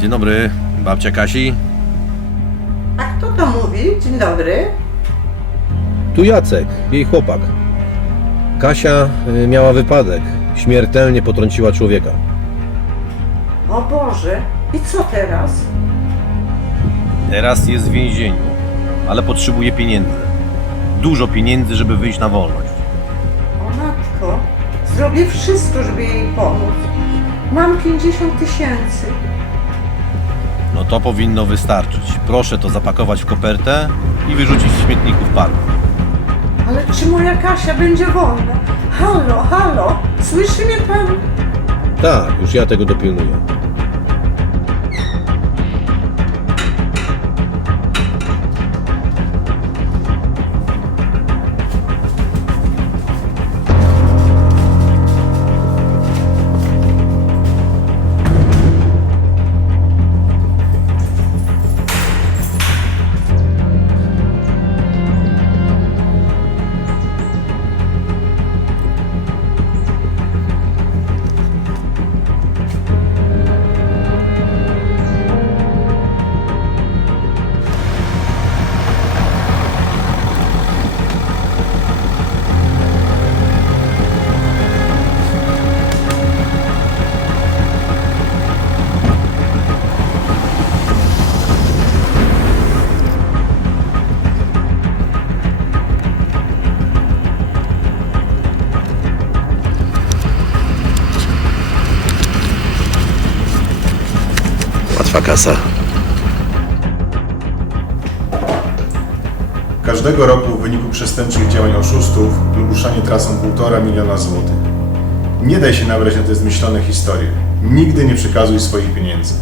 Dzień dobry, babcia Kasi. A kto to mówi? Dzień dobry. Tu Jacek, jej chłopak. Kasia y, miała wypadek. Śmiertelnie potrąciła człowieka. O Boże, i co teraz? Teraz jest w więzieniu, ale potrzebuje pieniędzy. Dużo pieniędzy, żeby wyjść na wolność. O matko, zrobię wszystko, żeby jej pomóc. Mam 50 tysięcy. No to powinno wystarczyć. Proszę to zapakować w kopertę i wyrzucić w śmietniku w parku. Ale czy moja Kasia będzie wolna? Halo, halo, słyszy mnie pan? Tak, już ja tego dopilnuję. Łatwa kasa. Każdego roku w wyniku przestępczych działań oszustów Lubuszanie tracą 1,5 miliona złotych. Nie daj się nabrać na te zmyślone historie. Nigdy nie przekazuj swoich pieniędzy.